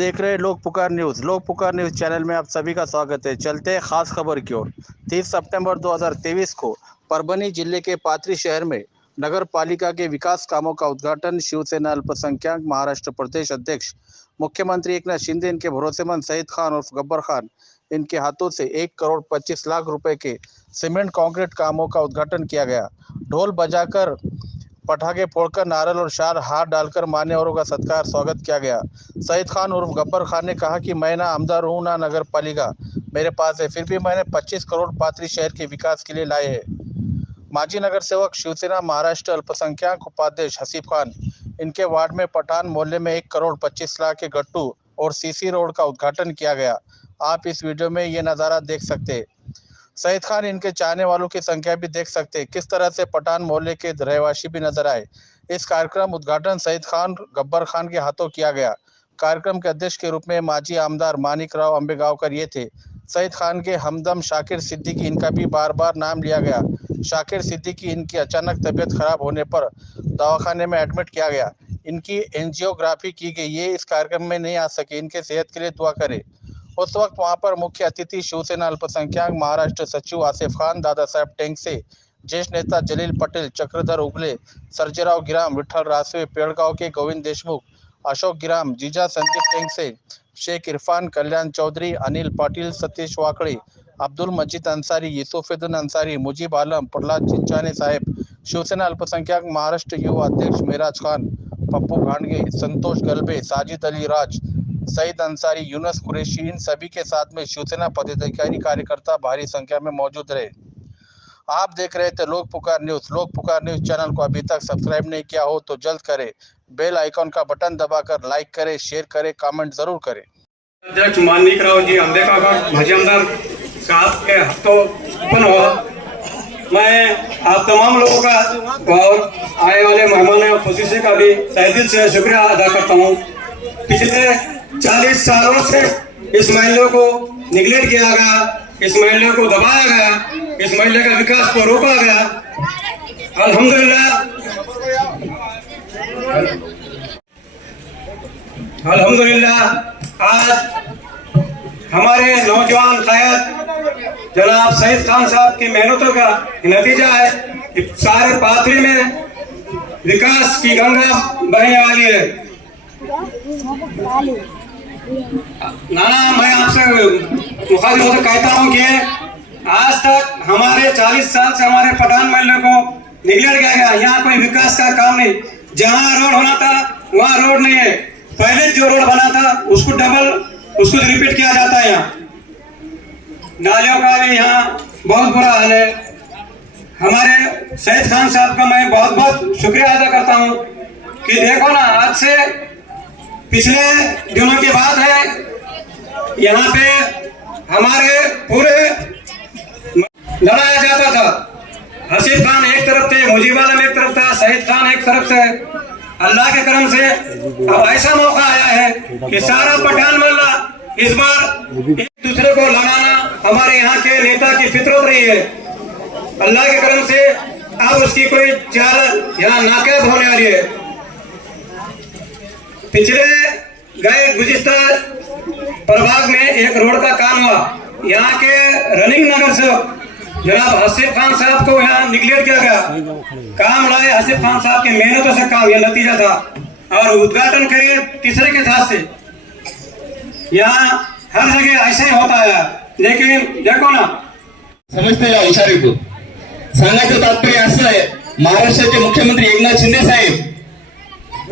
देख रहे हैं लोक पुकार न्यूज़। लोक पुकार न्यूज़ चैनल में आप सभी का स्वागत है। चलते हैं खास खबर की ओर। 30 सितंबर 2023 को परभणी जिले के पाथरी शहर में नगर पालिका के विकास कामों का उद्घाटन शिवसेना अल्पसंख्यक महाराष्ट्र प्रदेश अध्यक्ष मुख्यमंत्री एकनाथ शिंदे इनके भरोसेमंद सईद खान उर्फ गब्बर खान इनके हाथों से 1,25,00,000 रुपए के सीमेंट कंक्रीट कामों का उद्घाटन किया गया। ढोल बजाकर, पटाखे फोड़कर, नारियल और शाल हार डालकर मान्यवरों का सत्कार स्वागत किया गया। सईद खान उर्फ गब्बर खान ने कहा कि मैं ना आमदार हूँ ना नगर पालिका मेरे पास है, फिर भी मैंने 25 करोड़ पाथरी शहर के विकास के लिए लाए हैं। माजी नगर सेवक शिवसेना महाराष्ट्र अल्पसंख्यक उपाध्यक्ष हसीफ खान इनके वार्ड में पठान मोहल्ले में 1,25,00,000 के गट्टू और सीसी रोड का उद्घाटन किया गया। आप इस वीडियो में ये नज़ारा देख सकते हैं। सईद खान इनके चाहने वालों की संख्या भी देख सकते हैं। किस तरह से पठान मोहल्ले के रहवासी भी नजर आए। इस कार्यक्रम उद्घाटन सईद खान गब्बर खान के हाथों किया गया। कार्यक्रम के अध्यक्ष के रूप में माजी आमदार मानिकराव अंबेगांवकर ये थे। सईद खान के हमदम शाकिर सिद्दीकी इनका भी बार बार नाम लिया गया। शाकिर सिद्दीकी इनकी अचानक तबीयत खराब होने पर दवाखाने में एडमिट किया गया। इनकी एंजियोग्राफी की गई। ये इस कार्यक्रम में नहीं आ सके। इनके सेहत के लिए दुआ करें। उस वक्त वहां पर मुख्य अतिथि शिवसेना अल्पसंख्यक महाराष्ट्र सचिव आसिफ खान, दादा साहेब टेंगसे, ज्येष्ठ नेता जलील पटेल, चक्रधर उगले, सर्जेराव गिराम, विठ्ठल रासवे, पेड़गांव के गोविंद देशमुख, अशोक गिराम, जीजा संदीप टेंगसे, शेख इरफान, कल्याण चौधरी, अनिल पाटिल, सतीश वाकड़े, अब्दुल मजीद अंसारी, यूसुफुद्दीन अंसारी, मुजीब आलम, प्रहलाद चिंचाने साहेब, शिवसेना अल्पसंख्यक महाराष्ट्र युवा अध्यक्ष मेराज खान, पप्पू घाणगे, संतोष गलबे, साजिद अली राज, सईद अंसारी, यूनुस कुरैशी, इन सभी के साथ में शिवसेना पदाधिकारी कार्यकर्ता भारी संख्या में मौजूद रहे। आप देख रहे थे लोक पुकार न्यूज़। लोक पुकार न्यूज़ चैनल को अभी तक सब्सक्राइब नहीं किया हो तो जल्द करें। बेल आइकॉन का बटन दबाकर लाइक करें, शेयर करें, कमेंट जरूर करें। अध्यक्ष मानिकराव जी अंबेगांवकर माजी आमदार साहब के हाथों ओपन हुआ। मैं आप तमाम लोगों का और आए वाले मेहमानों खुशी का भी तहे दिल से शुक्रिया अदा करता हूँ। पिछले 40 सालों से इस महल्ले को निगलेक्ट किया गया, इस महल्ले को दबाया गया, इस महल्ले का विकास को रोका गया। अल्हम्दुलिल्लाह आज हमारे नौजवान कायद जनाब सईद खान साहब की मेहनतों का नतीजा है कि सारे पाथरी में विकास की गंगा बहने वाली है। नाना मैं आपसे मुखातिब होकर कहता हूँ कि आज तक हमारे 40 साल से हमारे पठान महल्ले को निगलेक्ट किया गया। यहाँ कोई विकास का काम नहीं। जहाँ रोड होना था वहाँ रोड नहीं है। पहले जो रोड बना था उसको रिपीट किया जाता है। यहाँ नालियों का भी यहाँ बहुत बुरा हाल है। हमारे सईद खान साहब का मैं बहुत बहुत शुक्रिया अदा करता हूँ कि देखो ना, आज से पिछले दिनों की बात है, यहाँ पे हमारे पूरे लड़ाया जाता था। हसीफ खान एक तरफ थे, मुजीब आलम एक तरफ था, सईद खान एक तरफ से। अल्लाह के करम से अब ऐसा मौका आया है कि सारा पठान मोहल्ला इस बार एक दूसरे को लड़ाना हमारे यहाँ के नेता की फितरत रही है। अल्लाह के करम से अब उसकी कोई चाल यहाँ नाकाब होने वाली है। पिछले गए गुज़िश्ता प्रभाग में एक रोड का काम हुआ। यहाँ के रनिंग नगर सेवक जनाब हसीफ खान साहब को यहाँ निगलेक्ट किया गया। काम लाए हसीफ खान साहब की मेहनतों से काम, यह नतीजा था। और उद्घाटन करिए तीसरे के साथ से। यहाँ हर जगह ऐसे ही होता है। लेकिन देखो ना, समजते या इशारे को सांगायचं तात्पर्य असं आहे, महाराष्ट्राचे मुख्यमंत्री एकनाथ शिंदे साहेब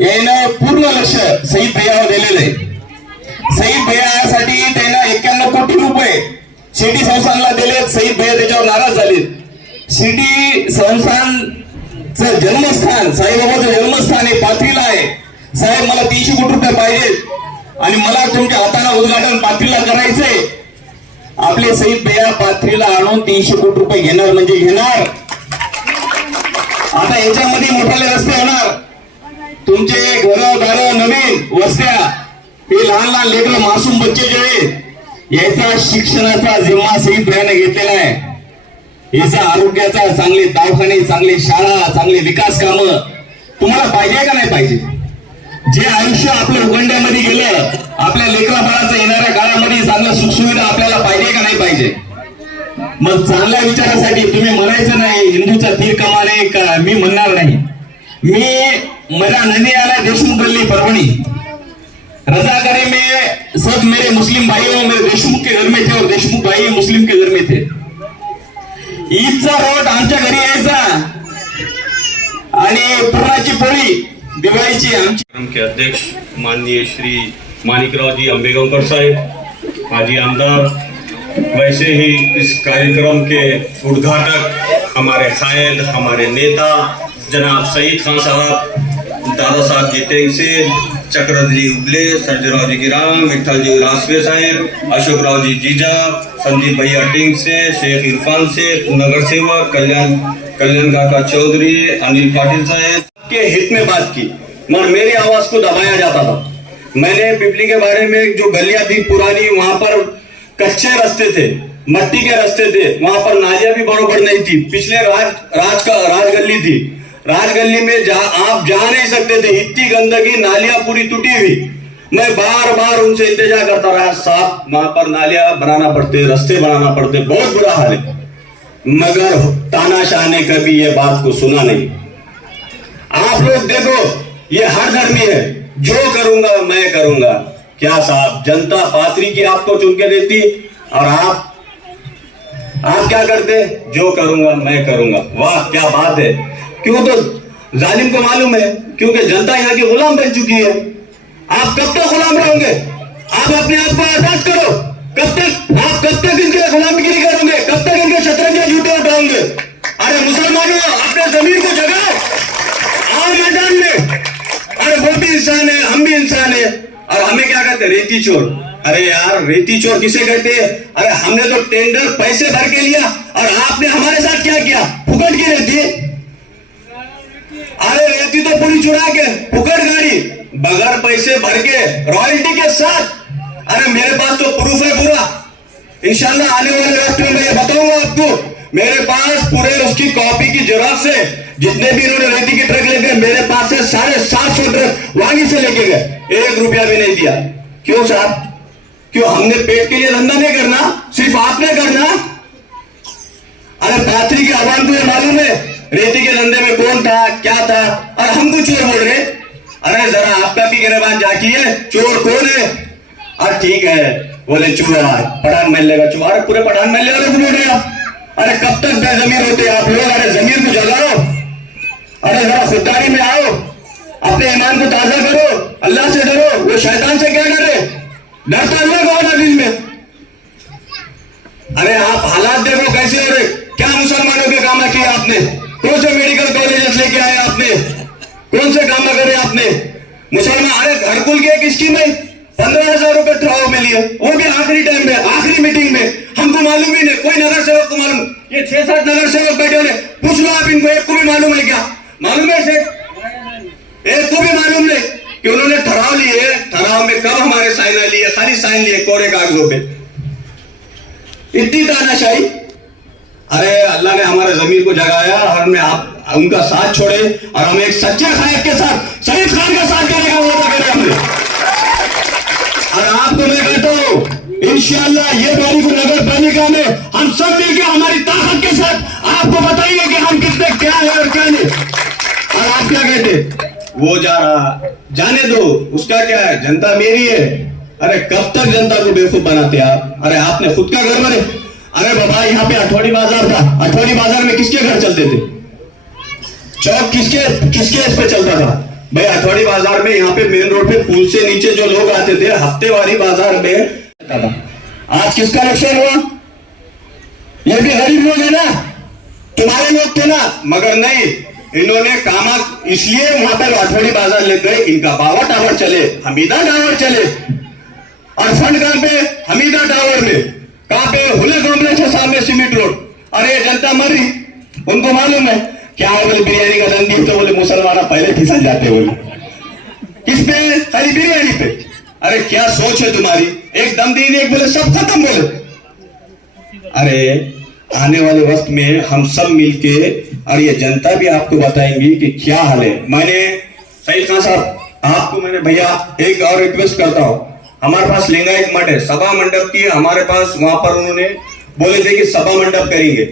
यानं पूर्ण लक्ष सईद भैयावर दिलेलं आहे। सईद भैयासाठी त्यांना 91 कोटी रुपये शिर्डी संस्थानला दिले। सईद भैया त्याच्यावर नाराज झाले। शिर्डी संस्थानचं जन्मस्थान, साईबाबाचं जन्मस्थान हे पाथरीला आहे। साहेब मला 300 कोटी रुपये पाहिजेत आणि मला तुमच्या हाताने उद्घाटन पाथरीला करायचंय। आपले सईद भैया पाथरीला आणून 300 कोटी रुपये घेणार म्हणजे घेणार। आता याच्यामध्ये मोठाले रस्ते होणार, तुमचे घरदार नवीन वस्त्या, हे लहान लहान लेकरं मासूम बच्चे जे आहेत याचा शिक्षणाचा जिम्मा सईद भैयाने घेतलेला आहे। याचा आरोग्याचा, चांगले दवाखाने, चांगले शाळा, चांगले विकास कामं तुम्हाला पाहिजे का नाही पाहिजे? जे आयुष्य आपल्या उगंड्यामध्ये गेलं आपल्या लेकरा बाळाचं येणाऱ्या काळामध्ये चांगलं सुखसुविधा आपल्याला पाहिजे का नाही पाहिजे? मग चांगल्या विचारासाठी तुम्ही म्हणायचं नाही हिंदूचा तीर कमाने का मी म्हणणार नाही. मेरा ननी आला देशमुख गली परभणी. रजाकारी में सब मेरे मुस्लिम भाइयों मेरे देशमुख के घर में थे और देशमुख भाई मुस्लिम के घर में थे. ईदचा रोट आमच्या घरी यायचा आणि पुरणाची पोळी दिवाळीची आमची. के अध्यक्ष माननीय श्री मानिकराव जी अंबेगांवकर साहब, माजी आमदार, वैसे ही इस कार्यक्रम के उद्घाटक हमारे कायद, हमारे नेता जनाब सईद खान साहब, दादा साहब जी टेंगसे, चक्रधर जी उबले, सर्जराव जी गिराम, विठल जी रासवे साहेब, अशोक राव जी जीजा, संदीप भैया टिंग से, शेख इरफान से, नगर सेवक कल्याण काका चौधरी, अनिल पाटिल साहब के हित में बात की, मगर मेरी आवाज को दबाया जाता था. मैंने पिपली के बारे में जो गलियां थी पुरानी, वहां पर कच्चे रास्ते थे, मट्टी के रास्ते थे, वहां पर नालियां भी बराबर नहीं थी. पिछले राज गली थी. राज गली में आप जा नहीं सकते थे, इतनी गंदगी, नालियां पूरी टूटी हुई. मैं बार बार उनसे इंतजार करता रहा, साहब वहां पर नालियां बनाना पड़ते, रास्ते बनाना पड़ते, बहुत बुरा हाल है. मगर तानाशाह ने कभी ये बात को सुना नहीं. आप लोग देखो, ये हर धर्मी है, जो करूंगा मैं करूंगा. क्या साहब, जनता पात्री की आपको चुन के देती और आप क्या करते? जो करूंगा मैं करूंगा. वाह क्या बात है. क्यों? तो जालिम को मालूम है, क्योंकि जनता यहाँ की गुलाम बन चुकी है. आप कब तक गुलाम रहोगे? आप अपने आप को आजाद करो. कब तक इनके गुलामगिरी करोगे? कब तक इनके शतरंज जूते उठाओगे? अरे मुसलमानों, अपने जमीन को जगाओ, आओ मैदान में. अरे वो भी इंसान है, हम भी इंसान है. और हमें क्या कहते हैं? रेती चोर. अरे यार, रेती चोर किसे कहते हैं? अरे हमने तो टेंडर पैसे भर के लिया और आपने हमारे साथ क्या किया? फुकट की रेती. अरे रेती तो पूरी चुरा के, फुकट गाड़ी, बगैर पैसे भर के, रॉयल्टी के साथ. अरे मेरे पास तो प्रूफ है पूरा. इंशाल्लाह आने वाले वक्त में मैं ये बताऊंगा आपको. मेरे पास पूरे उसकी कॉपी की जेरॉक्स है. जितने भी इन्होंने रेती की ट्रक लेके मेरे पास से 750 ट्रक वाणी से लेके गए, 1 रुपया भी नहीं दिया. क्यों साहब? क्यों? हमने पेट के लिए धंधा नहीं करना, सिर्फ आपने करना. अरे पाथरी की आवाम को मालूम है रेती के धंधे में कौन था, क्या था, और हमको चोर बोल रहे. अरे जरा आपका भी गिरबान जाकिए, चोर कौन है? और ठीक है, बोले चूहा पठान महल का चूहा. अरे पूरे पठान महल वाले को बोल रहे आप. अरे कब तक बेजमीर होते आप लोग? अरे जमीर को जगाओ. अरे जरा खुददारी में आओ, अपने ईमान को ताजा करो, अल्लाह से डरो. वो शैतान से क्या करे? डरता हुआ कौन है दिल में? अरे आप हालात देखो कैसे हो रहे. क्या मुसलमानों के काम किए आपने? कौन से मेडिकल कॉलेजेस लेके आए आपने? कौन से काम करे आपने? मुसलमान. अरे घरकुल के एक स्कीम है, 15,000 रुपए ठहराव में लिए, वो भी आखिरी टाइम में, आखिरी मीटिंग में. हमको मालूम ही नहीं, कोई नगर सेवक को मालूम. ये 6-7 नगर सेवक बैठे हुए, पूछ लो आप इनको, एक को भी मालूम है क्या? मालूम है सेठ? एक को भी मालूम नहीं कि उन्होंने ठहराव लिए. ठहराव में कब हमारे साइन लिए? खाली साइन लिए कोरे कागजों पे. इतनी तानाशाही. अरे अल्लाह ने हमारे जमीन को जगाया, हमने आप उनका साथ छोड़े और हम एक सच्चे खायद के साथ, शहीद खान का साथ देने का वादा करे हमने. और आपको मैं कहता हूं, इंशाअल्लाह ये बारी को नगर पालिका में हम सब मिलकर हमारी ताकत के साथ आपको बताएंगे कि हम कितने क्या है और क्या नहीं. और आप क्या कहते? वो जा रहा, जाने दो, उसका क्या है, जनता मेरी है. अरे कब तक जनता को बेवकूफ बनाते आप? अरे आपने खुद का घर बने. अरे बाबा, यहाँ पे अठौड़ी बाजार था. अठौड़ी बाजार में किसके घर चलते थे? चौक किसके इस पे चलता था भाई? अठौड़ी बाजार में, यहाँ पे मेन रोड पे पुल से नीचे जो लोग आते थे, हफ्तेवारी बाजार में. आज किसका नुकसान हुआ? ये भी गरीब लोग है ना, तुम्हारे लोग थे ना. मगर नहीं, इन्होंने कामा इसलिए वहां पर अठौड़ी बाजार ले गए. इनका बाबा टावर चले, हमीदा टावर चले. और फंड कहां पे? हमीदा टावर में. कहां पे? हुले कॉम्प्लेक्स के सामने सीमेंट रोड. अरे जनता मर रही, उनको मालूम है क्या है? बोले बिरयानी का दम दी तो बोले मुसलमान पहले फिसल जाते. बोले किस पे? खाली बिरयानी पे. अरे क्या सोच है तुम्हारी? एक दम दी, एक बोले सब खत्म. बोले अरे आने वाले वक्त में हम सब मिलके, और ये जनता भी आपको बताएंगी कि क्या हाल है. मैंने सईद खान साहब, आपको मैंने भैया एक और रिक्वेस्ट करता हूं, हमारे पास लिंगायत मठ है, सभा मंडप की हमारे पास, वहां पर उन्होंने बोले थे कि सभा मंडप करेंगे।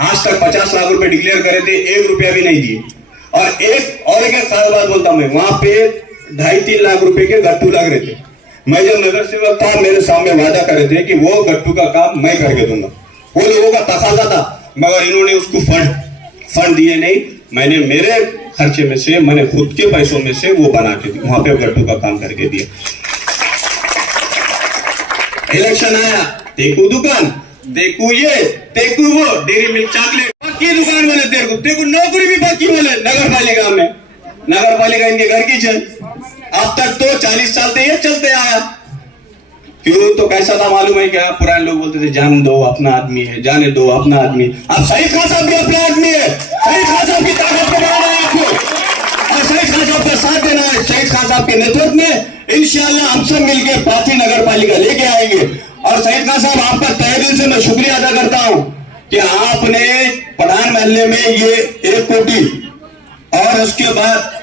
आज तक 50 लाख रुपए डिक्लेयर करे थे, 1 रुपया भी नहीं दिए। और एक साल बाद बोलता हूं मैं, वहां पे 2.5-3 लाख रुपए के गट्टू लग रहे थे। मैं जब नगर सेवक था, मेरे सामने वादा करे थे कि वो गट्टू का काम मैं करके दूंगा। वो लोगों का तकाजा था, मगर इन्होंने उसको फंड दिए नहीं। मैंने मेरे खर्चे में से, मैंने खुद के पैसों में से वो बना के वहां पे गट्टू का काम करके दिया। इलेक्शन आया, देखो दुकान, देखो ये, देखो वो, डेयरी मिल्क चॉकलेट, पक्की दुकान बोले तेरे को नौकरी भी पक्की बोले नगर पालिका में। नगर पालिका इनके घर की चल, अब तक तो 40 साल से ये चलते आया। क्यों? तो कैसा था मालूम है क्या? पुराने लोग बोलते थे जान दो अपना आदमी है, जाने दो अपना आदमी। अब सईद खान साहब भी अपना आदमी है। सईद खान साहब की ताकत को बढ़ाना है आपको, और सईद खान साहब का साथ देना है। सईद खान साहब के नेतृत्व में इंशाअल्लाह हम सब मिलकर पाथरी नगर पालिका लेके आएंगे। और सईद खान साहब, आपका तहे दिल से मैं शुक्रिया अदा करता हूं कि आपने पठान महल्ले में ये 1 कोटी, और उसके बाद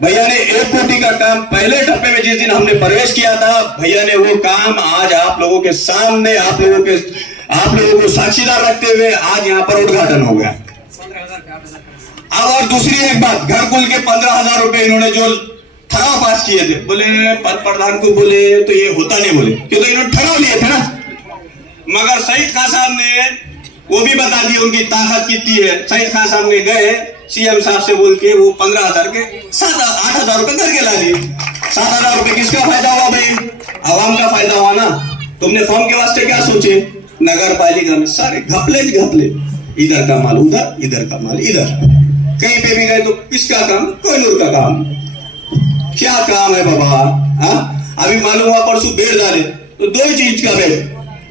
भैया ने 1 कोटी का काम पहले टप्पे में जिस दिन हमने प्रवेश किया था, भैया ने वो काम आज आप लोगों के सामने, आप लोगों को साक्षीदार रखते हुए आज यहाँ पर उद्घाटन हो गया। अब और दूसरी एक बात, घर कुल के 15,000 रुपए इन्होंने जो ठराव पास किए थे, बोले पद प्रधान को बोले तो ये होता नहीं, बोले क्योंकि इन्होंने ठराव लिए थे ना। मगर सईद खान साहब ने वो भी बता दिया उनकी ताकत कितनी है। सईद खान साहब ने गए सीएम साहब से बोल के वो 15,000 के 8,000 रुपए करके ला लिए। 7,000 रुपए किसका फायदा हुआ भाई? आवाम का फायदा हुआ ना। तुमने फॉर्म के वास्ते क्या सोचे? नगर पालिका में सारे घपले, इधर का माल उधर, इधर का माल इधर। कहीं पे भी गए तो किसका काम? कोहिनूर का काम। क्या काम है बाबा? हाँ, अभी मालूम हुआ परसों बेड डाले तो 2 चीज का बेड।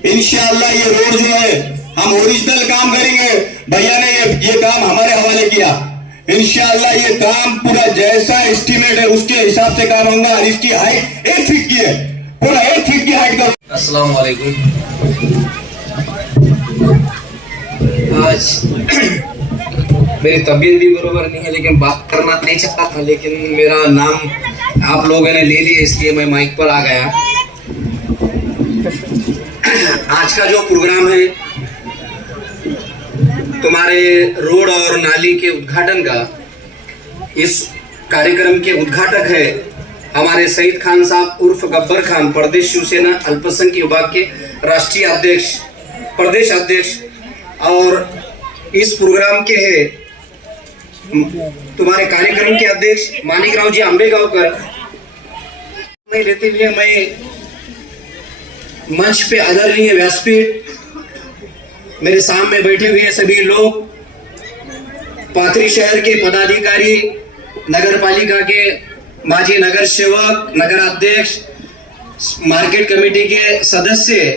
इंशाअल्लाह ये रोड जो है हम ओरिजिनल काम करेंगे। भैया ने ये काम हमारे हवाले किया। इंशाअल्लाह ये काम पूरा जैसा एस्टीमेट है उसके हिसाब से काम होगा। और इसकी हाइट 1 फीट की है, पूरा 1 फीट की हाइट का। अस्सलाम वालेकुम। आज मेरी तबीयत भी बरोबर नहीं है, लेकिन बात करना नहीं चाहता था, लेकिन मेरा नाम आप लोगों ने ले लिया इसलिए मैं माइक पर आ गया। आज का जो प्रोग्राम है तुम्हारे रोड और नाली के उद्घाटन का, इस कार्यक्रम के उद्घाटक है हमारे सईद खान साहब उर्फ गब्बर खान, प्रदेश शिवसेना अल्पसंख्यक विभाग के राष्ट्रीय अध्यक्ष, प्रदेश अध्यक्ष। और इस प्रोग्राम के है तुम्हारे कार्यक्रम के अध्यक्ष मानिकराव जी अंबेगांवकर। मैं लेते हुए मैं मंच पे आदरणीय व्यासपीठ, मेरे सामने बैठे हुए सभी लोग, पाथरी शहर के पदाधिकारी, नगर पालिका के माजी नगर सेवक, नगर अध्यक्ष, मार्केट कमेटी के सदस्य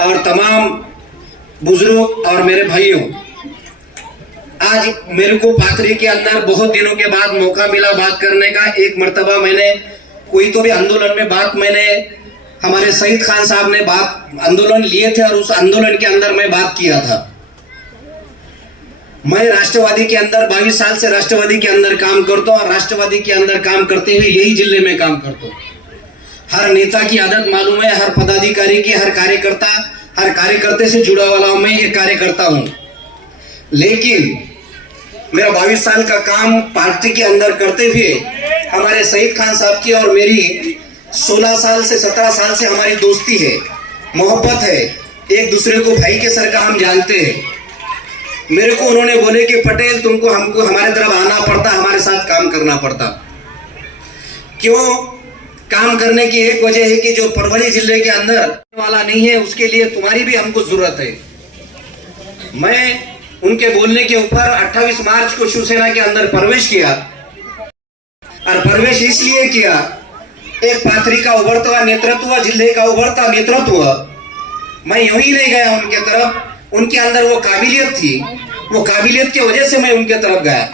और तमाम बुजुर्ग और मेरे भाइयों, आज मेरे को पाथरी के अंदर बहुत दिनों के बाद मौका मिला बात करने का। एक मर्तबा मैंने कोई तो भी आंदोलन में बात, मैंने हमारे सईद खान साहब ने बात आंदोलन लिए थे और उस आंदोलन के अंदर मैं बात किया था। मैं राष्ट्रवादी के अंदर 22 साल से राष्ट्रवादी के अंदर काम करता हूं और राष्ट्रवादी के अंदर काम करते हुए यही जिले में काम करता हूं। हर नेता की आदत मालूम है, हर पदाधिकारी की, हर कार्यकर्ते से जुड़ा वाला हूं मैं, ये कार्यकर्ता हूं। लेकिन मेरा 22 साल का काम पार्टी के अंदर करते हुए हमारे सईद खान साहब की और मेरी 16 साल से 17 साल से हमारी दोस्ती है, मोहब्बत है, एक दूसरे को भाई के सर का हम जानते हैं। मेरे को उन्होंने बोले कि पटेल तुमको हमको हमारे तरफ आना पड़ता, हमारे साथ काम करना पड़ता। क्यों काम करने की एक वजह है कि जो परभनी जिले के अंदर वाला नहीं है, उसके लिए तुम्हारी भी हमको जरूरत है। मैं उनके बोलने के ऊपर 28 मार्च को शिवसेना के अंदर प्रवेश किया, और प्रवेश इसलिए किया, एक पाथरी का उभरता हुआ नेतृत्व, जिले का उभरता नेतृत्व, मैं यूं ही नहीं गया उनके तरफ, उनके अंदर वो काबिलियत थी, वो काबिलियत की वजह से मैं उनके तरफ गया।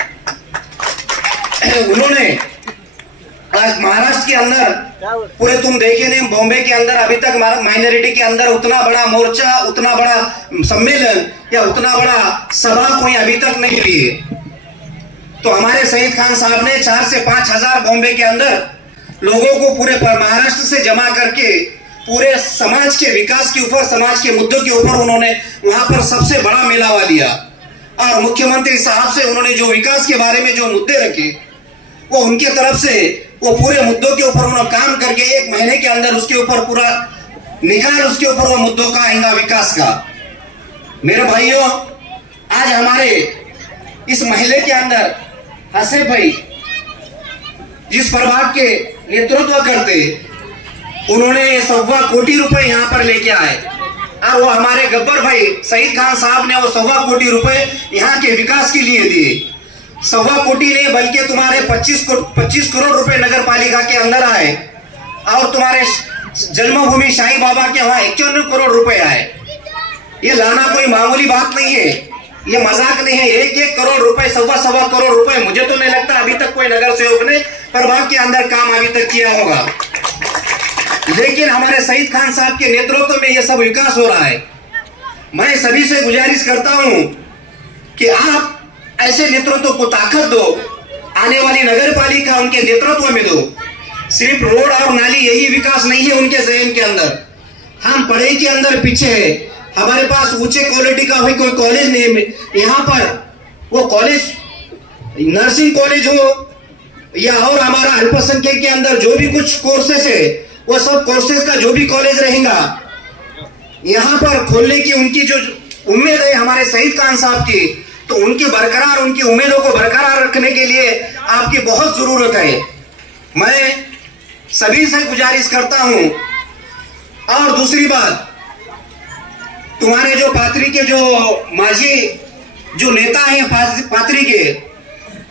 उन्होंने आज महाराष्ट्र के अंदर पूरे तुम देखे नहीं, बॉम्बे के अंदर अभी तक माइनॉरिटी के अंदर उतना बड़ा मोर्चा, उतना बड़ा सम्मेलन या उतना बड़ा सभा कोई अभी तक नहीं हुई है। तो हमारे सईद खान साहब ने 4 से 5 हजार बॉम्बे के अंदर लोगों को पूरे महाराष्ट्र से जमा करके पूरे समाज के विकास के ऊपर, समाज के मुद्दों के ऊपर उन्होंने वहां पर सबसे बड़ा मेलावा लिया। और मुख्यमंत्री साहब से उन्होंने जो विकास के बारे में जो मुद्दे रखे, वो उनके तरफ से वो पूरे मुद्दों के ऊपर उन्होंने काम करके 1 महीने के अंदर उसके ऊपर पूरा निकाल, उसके ऊपर वो मुद्दों का आएगा विकास का। मेरे भाइयों, आज हमारे इस महीने के अंदर हसीफ भाई जिस प्रभाग के नेतृत्व करते, उन्होंने 1.25 कोटी रुपए यहाँ पर लेके आए और वो हमारे गब्बर भाई शहीद खान साहब ने वो 1.25 कोटी रुपए यहाँ के विकास के लिए दिए। 1.25 कोटी नहीं बल्कि तुम्हारे 25 करोड़ रुपए नगर पालिका के अंदर आए और तुम्हारे जन्मभूमि शाही बाबा के वहां 51 करोड़ रुपए आए। ये लाना कोई मामूली बात नहीं है, ये मजाक नहीं है। 1-1 करोड़ रुपए, 1.25 करोड़ रुपए, मुझे तो नहीं लगता अभी तक कोई नगर सेवक ने प्रभाग के अंदर काम अभी तक किया होगा। लेकिन हमारे शहीद खान साहब के नेतृत्व में यह सब विकास हो रहा है। मैं सभी से गुजारिश करता हूं कि आप ऐसे नेतृत्व को ताकत दो, आने वाली नगर पालिका उनके नेतृत्व में दो। सिर्फ रोड और नाली यही विकास नहीं है उनके जहन के अंदर। हम पढ़ाई के अंदर पीछे है, हमारे पास ऊंचे क्वालिटी का कोई कॉलेज नहीं है। यहाँ पर वो कॉलेज, नर्सिंग कॉलेज हो या और हमारा अल्पसंख्यक के अंदर जो भी कुछ कोर्सेस है, वो सब कोर्सेज का जो भी कॉलेज रहेगा यहाँ पर खोलने की उनकी जो उम्मीद है हमारे शहीद खान साहब की, तो उनकी उम्मीदों को बरकरार रखने के लिए आपकी बहुत जरूरत है। मैं सभी से गुजारिश करता हूं। और दूसरी बात, तुम्हारे जो पात्री के जो माजी जो नेता हैं पात्री के,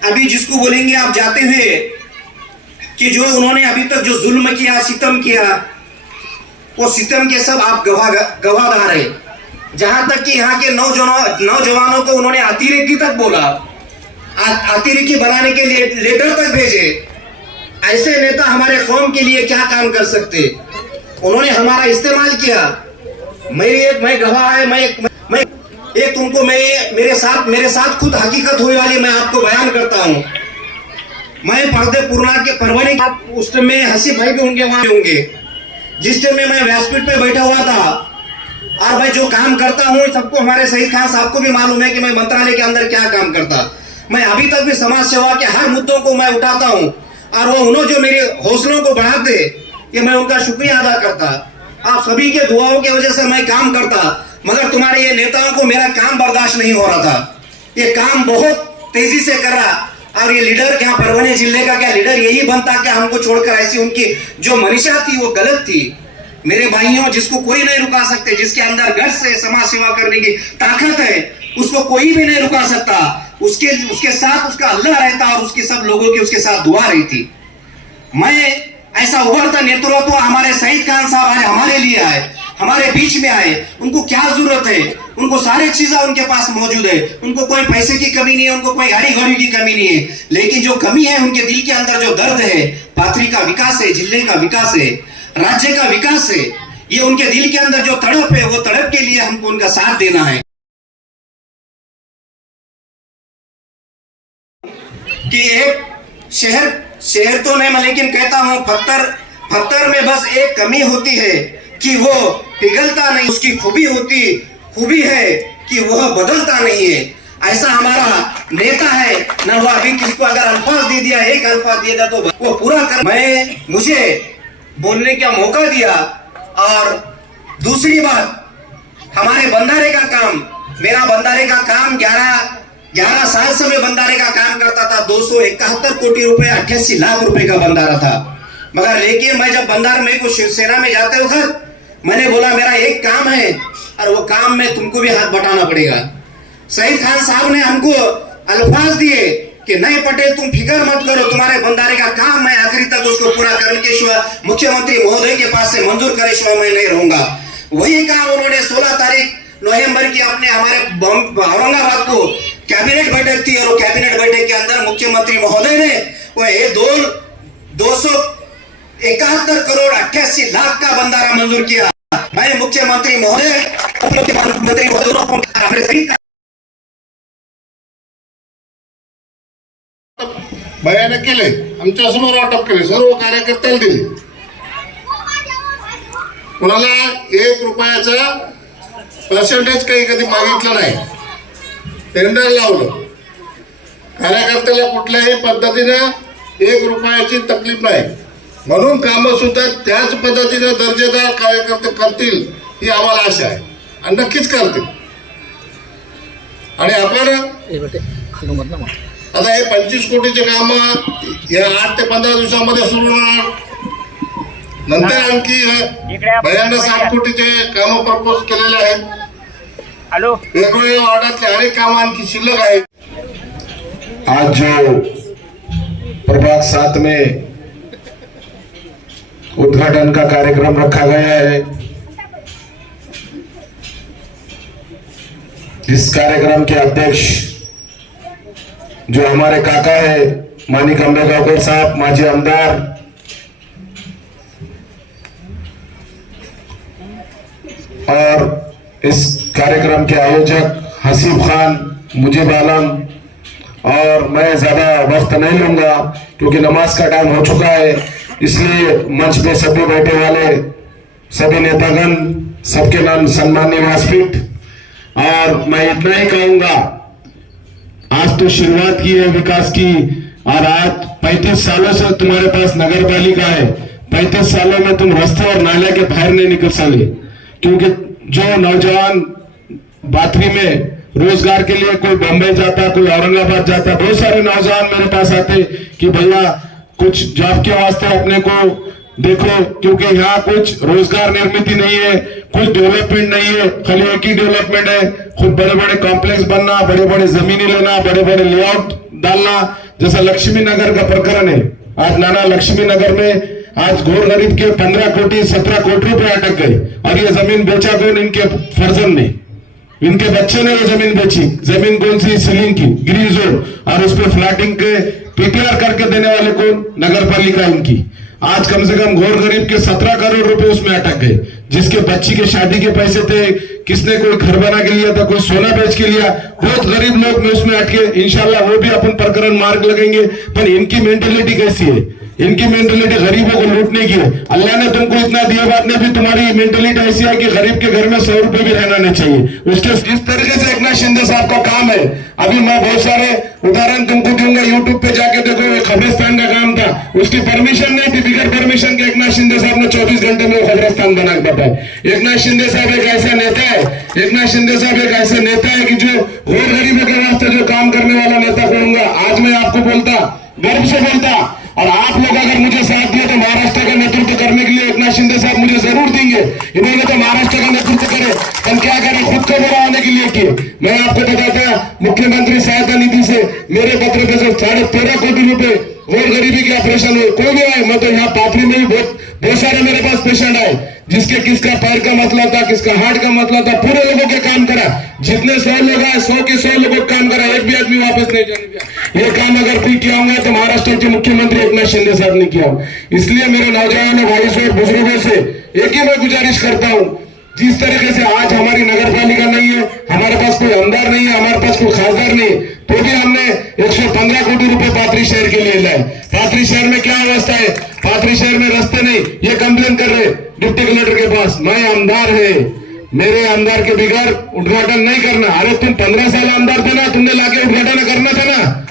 अभी जिसको बोलेंगे आप जाते हुए कि जो उन्होंने अभी तक जो जुल्म किया, सितम किया, वो सितम के सब आप गवाहदार है। जहां तक कि यहाँ के नौजवानों को उन्होंने अतिरेकी तक बोला, अतिरेकी बनाने के लिए लेटर तक भेजे। ऐसे नेता हमारे कौम के लिए क्या काम कर सकते? उन्होंने हमारा इस्तेमाल किया। मैं गवाह है। मैं तुमको मेरे साथ खुद हकीकत हुई वाली मैं आपको बयान करता हूँ। मैं परभनी उस टाइम में हसीफ भाई भी होंगे, वहां होंगे। जिस टाइम में मैं व्यासपीठ पे बैठा हुआ था और मैं जो काम करता हूँ सबको, हमारे शहीद खान साहब को भी मालूम है कि मैं मंत्रालय के अंदर क्या काम करता। मैं अभी तक भी समाज सेवा के हर मुद्दों को मैं उठाता हूँ और वो उन्होंने जो मेरे हौसलों को बढ़ाते, कि मैं उनका शुक्रिया अदा करता। आप सभी के दुआओं की वजह से मैं काम करता, मगर तुम्हारे ये नेताओं को मेरा काम बर्दाश्त नहीं हो रहा था। ये काम बहुत तेजी से कर रहा और ये लीडर क्या परभनी जिले का क्या लीडर यही बनता क्या हमको छोड़कर? ऐसी उनकी जो मंशा थी वो गलत थी। मेरे भाइयों, जिसको कोई नहीं रुका सकते, जिसके अंदर गट्स है, समाज सेवा करने की ताकत है, उसको कोई भी नहीं रुका सकता। उसके साथ उसका अल्लाह रहता और उसके सब लोगों की उसके साथ दुआ रहती। मैं ऐसा उभरता नेतृत्व हमारे शहीद खान साहब आज हमारे लिए आए, हमारे बीच में आए। उनको क्या जरूरत है? उनको सारी चीजें उनके पास मौजूद है। उनको कोई पैसे की कमी नहीं है, उनको कोई गाड़ी घोड़ी की कमी नहीं है। लेकिन जो कमी है उनके दिल के अंदर जो दर्द है, पाथरी का विकास है, जिले का विकास है, राज्य का विकास है, ये उनके दिल के अंदर जो तड़प है, वो तड़प के लिए हमको उनका साथ देना है। कि एक शहर तो नहीं, मैं लेकिन कहता हूं पत्थर में बस एक कमी होती है कि वो पिघलता नहीं। उसकी खूबी है कि वह बदलता नहीं है। ऐसा हमारा नेता है ना। वो अभी किसको अगर अल्फाज दे दिया, एक अल्फाज दे दिया तो वो पूरा कर। मुझे बोलने का मौका दिया। और दूसरी बात, हमारे बंधारे का काम, मेरा बंधारे का काम 11 साल से मैं बंधारे का काम करता था। 271 कोटी रुपए, 88 लाख रुपए का बंधारा था। मगर लेकिन मैं जब बंधारा में को शिवसेना में जाते वक्त मैंने बोला मेरा एक काम है और वो काम में तुमको भी हाथ बटाना पड़ेगा। शहीद खान साहब ने हमको अल्फाज दिए कि नहीं पटेल, तुम फिक्र मत करो, तुम्हारे बंधारे का काम मैं आखिरी तक उसको पूरा करने के सिवा मुख्यमंत्री महोदय के पास से मंजूर करे सिवा मैं नहीं रहूंगा। वही काम उन्होंने 16 तारीख नवंबर की अपने हमारे औरंगाबाद को कैबिनेट बैठक थी और कैबिनेट बैठक के अंदर मुख्यमंत्री महोदय ने वो 271 करोड़ 88 लाख का बंधारा मंजूर किया। मैं मुख्यमंत्री महोदय, उप मुख्यमंत्री महोदय भयाने केले, आमच्या समोर वाटप केले, सर्व कार्यकर्त्याला दिले. कोणाला 1 रुपयाचा पर्सेंटेज काही कधी मागितलं नाही. टेंडर लावलं. कार्यकर्त्याला कुठल्याही पद्धतीनं 1 रुपयाची तकलीफ नाही. म्हणून कामं सुद्धा त्याच पद्धतीने दर्जेदार कार्यकर्ते करतील ही आम्हाला आशा आहे आणि नक्कीच करतील. आणि आपण आता हे 25 कोटीचे काम या 8 ते 15 दिवसामध्ये सुरू होणार. नंतर आणखी भयानक 60 कोटीचे काम प्रपोज केलेले आहेत. वेगवेगळ्या वार्डातले अनेक काम आणखी शिल्लक आहेत. आज जो प्रभाग 7 में उद्घाटन का कार्यक्रम रखा गया है, इस कार्यक्रम के अध्यक्ष जो हमारे काका है मानिक अंबेगांवकर साहब, माजी आमदार, और इस कार्यक्रम के आयोजक हसीब खान, मुजीब आलम, और मैं ज्यादा वक्त नहीं लूंगा क्योंकि नमाज का टाइम हो चुका है, इसलिए मंच पे सभी बैठे वाले सभी नेतागण, सबके नाम सम्माननीय व्यासपीठ, और मैं इतना ही कहूंगा, आज तो शुरुआत की है विकास की, और आज 35 सालों से तुम्हारे पास नगर पालिका है. 35 सालों में तुम रास्ते और नाले के बाहर नहीं निकल सके, क्योंकि जो नौजवान बाथरी में रोजगार के लिए कोई बम्बई जाता, कोई औरंगाबाद जाता, बहुत सारे नौजवान मेरे पास आते कि भैया कुछ जॉब के वास्ते अपने को देखो, क्योंकि यहाँ कुछ रोजगार निर्मित नहीं है, कुछ डेवलपमेंट नहीं है, खाली एक ही डेवलपमेंट है, खुद बड़े बड़े कॉम्प्लेक्स बनना, बड़े बड़े जमीनें लेना, बड़े बड़े लेआउट डालना. जैसा लक्ष्मी नगर का प्रकरण है, आज नाना लक्ष्मी नगर में आज गोर गरीब के 15 कोटी 17 कोटी रुपए अटक गए, और ये जमीन बेचा कौन? इनके फर्जन ने, इनके बच्चे ने वो जमीन बेची. जमीन कौन सी? सीलिंग की, ग्रीन जोन, और उस पर फ्लैटिंग के पीपीआर करके देने वाले कौन? नगर पालिका इनकी. आज कम से कम घोर गरीब के 17 करोड़ रुपए उसमें अटक गए, जिसके बच्ची के शादी के पैसे थे, किसने कोई घर बना के लिया था, कोई सोना बेच के लिया, बहुत गरीब लोग में उसमें अटके. इंशाल्लाह वो भी अपन प्रकरण मार्ग लगेंगे. पर इनकी मेंटेलिटी कैसी है? इनकी मेंटेलिटी गरीबों को लूटने की है. अल्लाह ने तुमको इतना दिया, बाद में भी तुम्हारी मेंटेलिटी ऐसी है कि गरीब के घर में 100 रुपए भी रहना नहीं चाहिए. उसके इस तरीके से एकनाथ शिंदे साहब का काम है. अभी मैं बहुत सारे उदाहरण तुमको दूंगा, यूट्यूब पे जाके देखो. खबरस्तान का काम था, उसकी परमिशन नहीं थी, बिगर परमिशन के एकनाथ शिंदे साहब ने 24 घंटे में खबरस्तान बना के बताया. एकनाथ शिंदे साहब एक ऐसा नेता है, एकनाथ शिंदे साहब एक ऐसा नेता है कि जो गैर गरीबों के वास्ते जो काम करने वाला नेता कहूंगा. आज मैं आपको बोलता, गर्व से बोलता, और आप लोग अगर मुझे साथ दिए तो महाराष्ट्र का नेतृत्व करने के लिए एकनाथ शिंदे साहब मुझे जरूर देंगे. इन्होंने तो महाराष्ट्र का नेतृत्व करे, हम क्या करें, खुद को बड़ा होने के लिए किए. मैं आपको बताता, मुख्यमंत्री सहायता निधि से मेरे पत्र पे 13.5 कोटी रुपए और गरीबी के ऑपरेशन हुए. कोई भी आए, मैं तो यहाँ पाथरी में भी बहुत सारे मेरे पास पेशेंट आए, जिसके किसका पैर का मसला था, किसका हार्ट का मसला था, पूरे लोगों के काम करा. जितने 100 लोग आए, 100 के 100 लोगों का काम करा, एक भी आदमी वापस नहीं जाने दिया. ये काम अगर कोई किया होंगे तो महाराष्ट्र के मुख्यमंत्री एकनाथ शिंदे साहब ने किया. इसलिए मेरे नौजवान भाई से, बुजुर्गों से एक ही मैं गुजारिश करता हूँ, जिस तरीके से आज हमारी नगर पालिका नहीं है, हमारे पास कोई आमदार नहीं है, हमारे पास कोई खासदार नहीं है, तो भी हमने 115 कोटी रुपए पाथरी शहर के लिए लाए. पाथरी शहर में क्या अवस्था है? पाथरी शहर में रास्ते नहीं. ये कंप्लेन कर रहे डिप्टी कलेक्टर के पास, मैं आमदार है, मेरे आमदार के बिगैर उद्घाटन नहीं करना. अरे तुम 15 साल आमदार थे ना, तुमने लाके उद्घाटन करना था ना.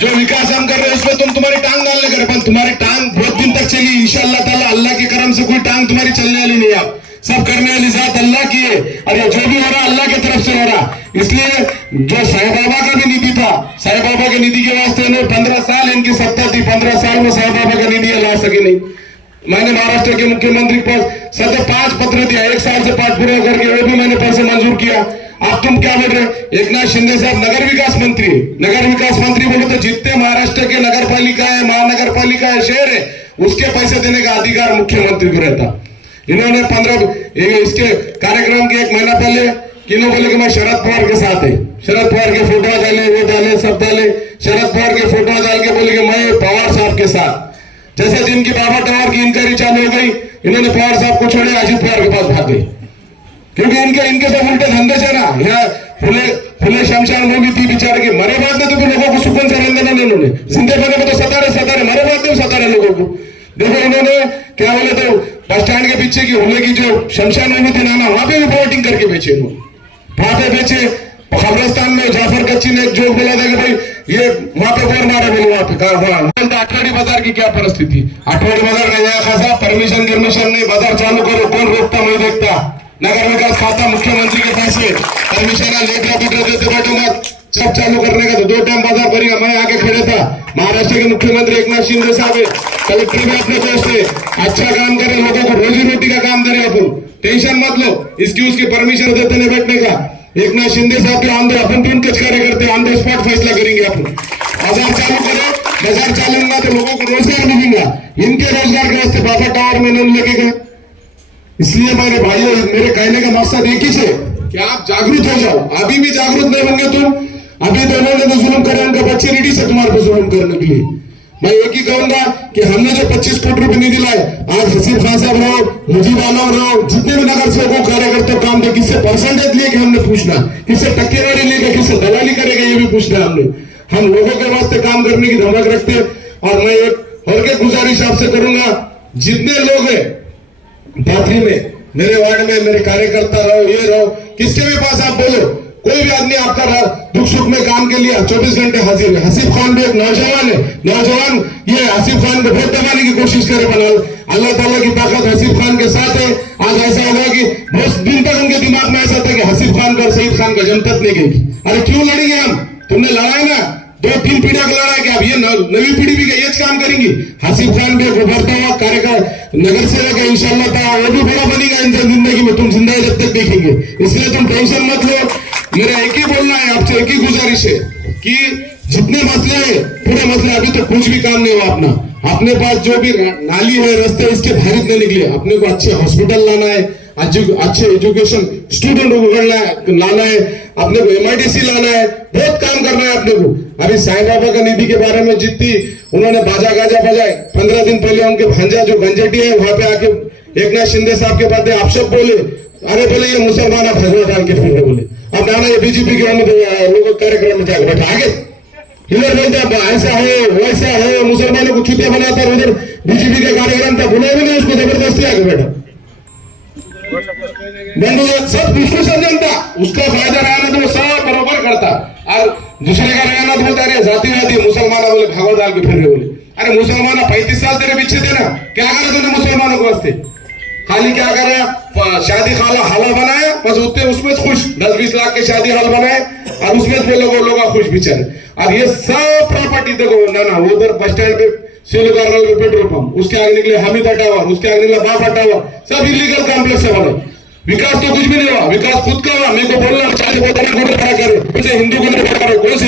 जो विकास हम कर रहे हैं उसमें तुम्हारी टांग डालने कर, पर तुम्हारी टांग बहुत दिन तक चली. इंशाअल्लाह ताला अल्लाह के करम से कोई टांग तुम्हारी चलने वाली नहीं. आप सब करने वाली जात अल्लाह की है, और ये जो भी हो रहा अल्लाह की तरफ से हो रहा. इसलिए जो साईं बाबा का भी निधि था, साईं बाबा के निधि के वास्ते 15 साल इनकी सत्ता थी, 15 साल में साईं बाबा का निधि ला सके नहीं. मैंने महाराष्ट्र के मुख्यमंत्री के पास सतत 5 पत्र दिया, 1 साल से पाठ पूरा करके वो भी मैंने पैसे मंजूर किया. अब तुम क्या बोल रहे? एकनाथ शिंदे साहब नगर विकास मंत्री है. नगर विकास मंत्री बोले तो जितने महाराष्ट्र के नगर पालिका है, महानगर पालिका है, शहर है, उसके पैसे देने का अधिकार मुख्यमंत्री को रहता. इन्होंने 15 इसके कार्यक्रम के 1 महीना पहले किन्हों बोले कि मैं शरद पवार के साथ है. शरद पवार के फोटो डाले, वो डाले, सब डाले. शरद पवार के फोटो डाल के बोले कि मैं पवार साहब के साथ. जैसे जिनकी बाबा टावर की इंक्वायरी चालू हो गई, इन्होंने पवार साहब को छोड़े, अजित पवार के पास भाग गए, क्योंकि इनके सब उल्टे धंधे थे ना. यहाँ फुले शमशान भूमि थी, बिचारे के मरे बाद में तो लोगों को सुकून से रहने देना नहीं. इन्होंने, जिंदे बने में तो सता रहे मरे बात नहीं सता रहे लोगों को। देखो इन्होंने क्या बोले तो बस स्टैंड के पीछे की होने की जो शमशान भूमि थी ना वहां पे भी वोटिंग करके बेचे इन्होंने, वहां पे बेचे। खबरस्तान में जाफर कच्ची ने एक जोक बोला था कि भाई ये वहां पे बोर मारा बोलो वहां पे आठवाड़ी बाजार की क्या परिस्थिति, आठवाड़ी बाजार का नया खासा परमिशन नहीं, बाजार चालू करो कौन रोकता मैं देखता, नगर विकास खाता मुख्यमंत्री के पैसे परमिशन लेटर देते बैठो मत, सब चालू करने का तो 2 टाइम बाजार भरेगा। मैं आके खड़े था, महाराष्ट्र के मुख्यमंत्री एकनाथ शिंदे साहब है, कलेक्टर भी अपने दोस्त है, अच्छा काम करे, लोगों को रोजी रोटी का काम देगा, तुम टेंशन मत लो, इसकी उसकी परमिशन देते नहीं बैठने का। एकनाथ शिंदे साहब के आंदोलन अपन तो उनके कार्यकर्ते ऑन द स्पॉट फैसला करेंगे, अपन बाजार चालू करो, बाजार चालूंगा तो लोगों को रोजगार मिलेगा, इनके रोजगार के वास्ते बाबा टावर में लोन लेके गए। इसलिए मेरे भाइयों मेरे कहने का मकसद एक ही है कि आप जागरूक हो जाओ, अभी भी जागरूक नहीं होंगे तुम, अभी तो उन्होंने तो जुल्म करे, उनका बच्चे रेडी से तुम्हारे पे जुल्म करने के लिए। मैं एक ही कहूंगा कि हमने जो 25 करोड़ रुपए नहीं दिलाए, आज हसीब खान साहब रहो, मुजीब आलम रहो, जितने भी नगर सेवकों कार्यकर्ता काम थे, किससे परसेंटेज लिए कि हमने पूछना, किससे टक्केवारी लेके किससे दलाली करेगा ये भी पूछना हमने। हम लोगों के वास्ते काम करने की धमक रखते। और मैं एक और के गुजारिश आपसे करूंगा, जितने लोग हैं पाथरी में, मेरे वार्ड में मेरे कार्यकर्ता रहो, ये रहो, किसके भी पास आप बोलो, कोई भी आदमी आपका दुख सुख में काम के लिए 24 घंटे हाजिर है। हसीब खान भी एक नौजवान है, नौजवान ये हसीब खान को वोट दबाने की कोशिश करे, बना अल्लाह ताला की ताकत हसीब खान के साथ है। आज ऐसा होगा कि बहुत दिन तक उनके दिमाग में ऐसा था कि हसीब खान का और सईद खान का जनता नहीं गई। अरे क्यों लड़ेंगे हम, तुमने लड़ाई ना 2-3 पीढ़ियों का लड़ा कि अब ये नवी पीढ़ी भी ये काम करेंगी। हसीब खान भी उभरता हुआ कार्यकर नगर सेवक है, इंशाल्लाह ताला वो भी बड़ा बनेगा इंसान जिंदगी में, तुम जिंदा जब तक देखेंगे। इसलिए तुम टेंशन मत लो, मेरा एक ही बोलना है आपसे, एक ही गुजारिश है कि जितने मसले हैं पूरे मसले, अभी तो कुछ भी काम नहीं हुआ अपना, अपने पास जो भी नाली है रास्ते इसके बाहर नहीं निकले, अपने को अच्छे हॉस्पिटल लाना है, अच्छे एजुकेशन स्टूडेंट लाना है, अपने को MIDC लाना है, बहुत काम करना है अपने को। अभी साईं बाबा का निधि के बारे में जितनी उन्होंने बाजा गाजा बजाए, 15 दिन पहले उनके भांजा जो गंजेटी है वहां पे आके एकनाथ शिंदे साहब के पास आप बोले, अरे बोले ये मुसलमान भगवा डाल के फिर बोले, अब नाना ये बीजेपी के लोगों कार्यक्रम में जाकर बैठा आगे इधर बोलते ऐसा हो वैसा हो, मुसलमानों को छुट्टियां बनाता है, उधर बीजेपी का कार्यक्रम था, बुलाए भी नहीं उसको, जबरदस्ती आगे बैठा सब विश्लेषण जनता उसका फायदा रहना तो वो सब बरोबर करता, और दूसरे का रहना तो बोलता अरे जातिवादी मुसलमान बोले भागो डाल के फिर बोले, अरे मुसलमान 35 साल तेरे पीछे थे ना, क्या करा तूने मुसलमानों को वास्ते, खाली क्या करा शादी हाल बनाया बस, उतने उसमें खुश 10-20 लाख के शादी हाल बनाए और उसमें से लोग खुश बेचारे। अब ये सब प्रॉपर्टी देखो ना उधर बस स्टैंड पे सिलगार पेट्रोल पंप, उसके आगे निकले हामिद टावर, उसके आगे निकला बाबा टावर, सब इलीगल कॉम्प्लेक्स है बने। विकास तो कुछ भी नहीं हुआ, विकास खुद का हुआ। मेरे को बोलना बड़ा करे, उसे हिंदू को नहीं बड़ा करे, कौन से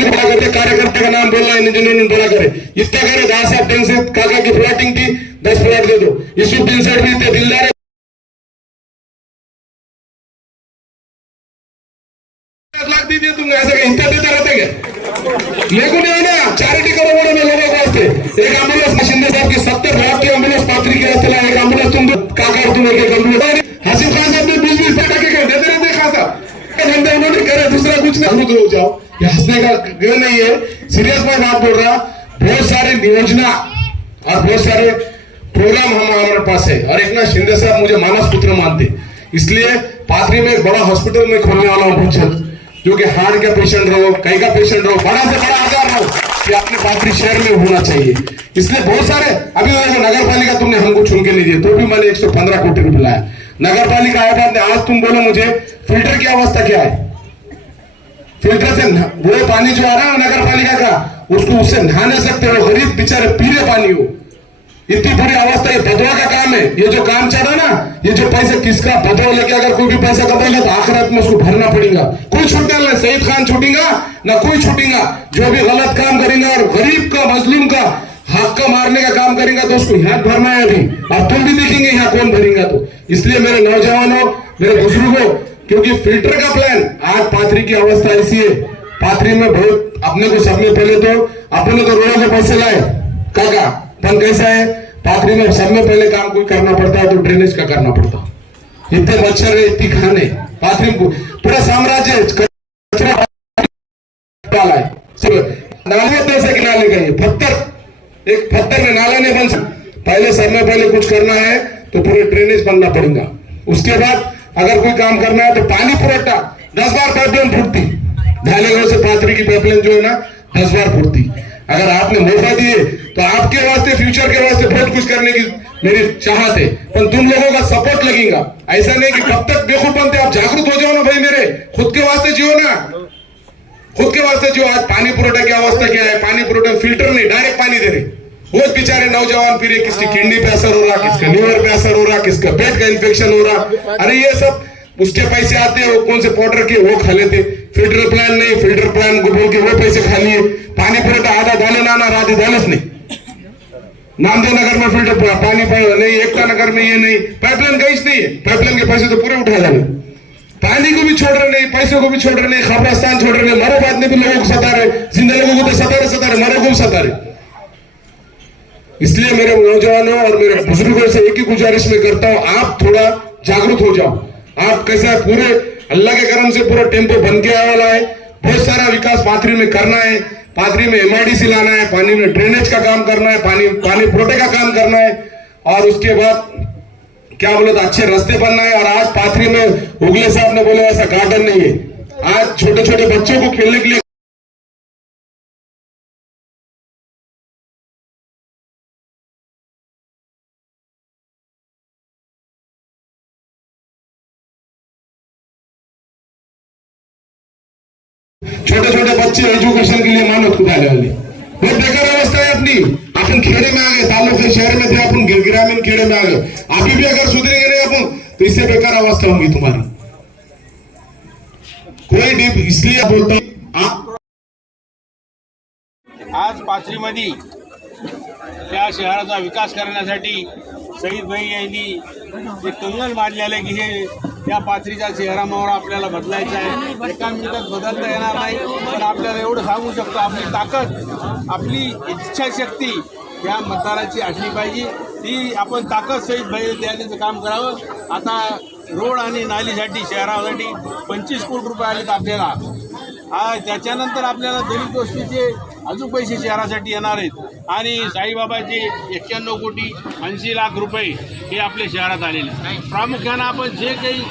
बड़ा करके कार्यकर्ता का नाम बोलना है, इंजीनियर बड़ा करे, इतना करे। 10 साहब 10 से काका की प्लॉटिंग थी, 10 प्लॉट दे दो, यूसुफ साइड भी थे दिलदार लाख दीजिए, तुम ऐसा हिंसा देते रहते क्या? लेकिन नहीं ना, चैरिटी करो बड़े में लोगों के वास्ते। एक एम्बुलेंस शिंदे साहब की 70 लाख की एम्बुलेंस पात्री के वास्ते लाए, एक एम्बुलेंस तुम काका तुम एक एम्बुलेंस हसीब खान साहब ने 20-20 पटाखे के देते रहते खासा धंधे उन्होंने करे, दूसरा कुछ नहीं। हो जाओ, ये हंसने का नहीं है, सीरियस मैं बात बोल रहा। बहुत सारी योजना और बहुत सारे प्रोग्राम हमारे पास है, और एकनाथ शिंदे साहब मुझे मानस पुत्र मानते, इसलिए पाथरी में एक बड़ा हॉस्पिटल में खोलने वाला हूँ जल्द, जो कि हार्ट का पेशेंट रहो, कई का पेशेंट रहो, बड़ा से बड़ा आजार हो, कि अपने पाथरी शहर में होना चाहिए। इसलिए बहुत सारे अभी नगर पालिका तुमने हमको चुन के नहीं दिए, तो भी मैंने 115 कोटी रुपए लाया। नगर पालिका आया था, आज तुम बोलो मुझे फिल्टर की अवस्था क्या है, फिल्टर से वो पानी जो आ रहा है नगर पालिका का, उसको उससे नहा नहीं सकते हो, गरीब बेचारे पीले पानी हो, इतनी बुरी अवस्था। ये बदवा का काम है, ये जो काम चल रहा है ना, ये जो पैसे किसका बदवा लेके अगर कोई भी पैसा कमाएगा तो आखिरत में उसको भरना पड़ेगा। कोई छूटेगा ना, सईद खान छूटेगा ना, कोई छूटेगा। जो भी गलत काम करेगा और गरीब का मजलूम का हक का मारने का काम करेगा तो उसको यहाँ भरना है अभी, और तुम भी देखेंगे यहाँ कौन भरेगा। तो इसलिए मेरे नौजवानों, मेरे बुजुर्गों, क्योंकि फिल्टर का प्लान, आज पाथरी की अवस्था ऐसी है, पाथरी में बहुत अपने को सब में पहले तो अपने तो रोडों के पैसे लाए काका, पन कैसा है पाथरी में सब में पहले काम कोई करना पड़ता है तो ड्रेनेज का करना पड़ता, इतने मच्छर है, इतनी खाने, पाथरी पूरा साम्राज्य नाले पैसे के नाले का ये पत्थर, एक पत्थर में नाला नहीं बन सकता। पहले समय पहले कुछ करना है तो पूरे ड्रेनेज बनना पड़ेगा। उसके बाद अगर कोई काम करना है तो पानी पुरवठा 10 बार पाइपलाइन फूटती, ढालेगांव से पाथरी की पाइपलाइन जो है ना 10 बार फूटती। अगर आपने मौका दिए तो आपके वास्ते फ्यूचर के वास्ते बहुत कुछ करने की मेरी चाहत है, पर तुम लोगों का सपोर्ट लगेगा। ऐसा नहीं कि कब तक बेवकूफ बनते, आप जागरूक हो जाओ ना भाई, मेरे खुद के वास्ते जियो ना, खुद के वास्ते जियो। आज पानी पुरवठा की अवस्था क्या है, पानी पुरवठा फिल्टर नहीं डायरेक्ट पानी दे रहे, वो बेचारे नौजवान फिर किसकी किडनी पे असर हो रहा, किसका लीवर पे असर हो रहा, किसका पेट का इन्फेक्शन हो रहा। अरे ये सब उसके पैसे आते हैं, वो कौन से पाउडर के वो खा लेते, फिल्टर प्लान नहीं, फिल्टर प्लान को बोल के वो पैसे खा लिए। पानी पुरवठा आधा डाले ना राधे डालस नहीं, नामदेव नगर में फिल्टर पानी नहीं, एकता नगर में ये नहीं, पाइपलाइन कहीं नहीं है, पाइपलाइन के पैसे तो पूरे उठा जाने। पानी को भी छोड़ रहे नहीं, पैसे को भी छोड़ रहे नहीं, खबरस्तान छोड़ रहे नहीं, मरो बाद में भी लोगों को सता रहे, जिंदा लोगों को तो सता रहे, मरो को भी सता रहे। इसलिए मेरे नौजवानों और मेरे बुजुर्गों से एक ही गुजारिश में करता हूं, आप थोड़ा जागरूक हो जाओ। आप कैसा पूरे अल्लाह के करम से पूरा टेम्पो बन के आने वाला है, बहुत सारा विकास पाथरी में करना है, पाथरी में MIDC लाना है, पानी में ड्रेनेज का काम करना है, पानी पुरवठे का काम करना है, और उसके बाद क्या बोले तो अच्छे रास्ते बनना है। और आज पाथरी में उगले साहब ने बोले ऐसा गार्डन नहीं है, आज छोटे छोटे बच्चों को खेलने के लिए छोटे छोटे बच्चे एजुकेशन के लिए मानव खुदाले वाले बहुत बेकार अवस्था है अपनी। अपन खेड़े में आ गए, तालुके शहर में थे अपन, ग्रामीण खेड़े में आ गए। अभी भी अगर सुधरेंगे नहीं अपन तो इससे बेकार अवस्था होगी तुम्हारी। कोई डीप इसलिए बोलता हूं, आज पाथरीमध्ये त्या शहराचा विकास करण्यासाठी शहीद भाई यांनी जे कंगण मारलेलं आहे की हे या पाथरीच्या चेहरामावर आपल्याला बदलायचं आहे। एका मिनिटात बदलता येणार नाही, पण आपल्याला एवढं सांगू शकतो, आपली ताकद, आपली इच्छाशक्ती या मतदाराची असली पाहिजे। ती आपण ताकद शहीद भाई द्यायचं काम करावं। आता रोड आणि नालीसाठी शहरासाठी 25 कोटी रुपये आलेत आपल्याला, त्याच्यानंतर आपल्याला दलित गोष्टीचे अजून पैसे शहरासाठी येणार आहेत आणि साईबाबाचे 91 कोटी 80 लाख रुपये हे आपल्या शहरात आलेले। प्रामुख्यानं आपण जे काही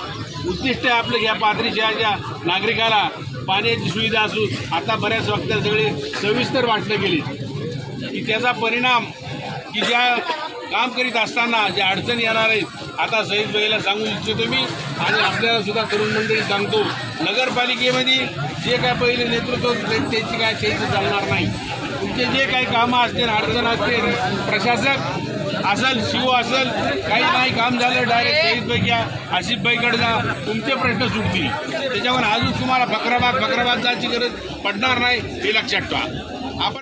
उद्दिष्ट आहे आपलं या पाथरी शहराच्या नागरिकाला पाण्याची सुविधा असू, आता बऱ्याच वक्त्या सगळे सविस्तर वाटले गेले की त्याचा परिणाम की ज्या काम करीत असताना ज्या अडचणी येणार आहेत, आता शहीद भाईला सांगू इच्छितो मी आणि आपल्याला सुद्धा तरुण मंडळी सांगतो, नगरपालिकेमध्ये जे काय पहिले नेतृत्व त्याची काय चेंज चालणार नाही। तुमचे जे काही कामं असतील, अडचण असतील, प्रशासक असेल, शिव असेल, काही नाही काम झालं डायरेक्ट शहीदभाई घ्या, आसिफभाईकडे जा, तुमचे प्रश्न सुटतील। त्याच्यावर अजून तुम्हाला फकराबाद जायची गरज पडणार नाही, हे लक्षात ठेवा।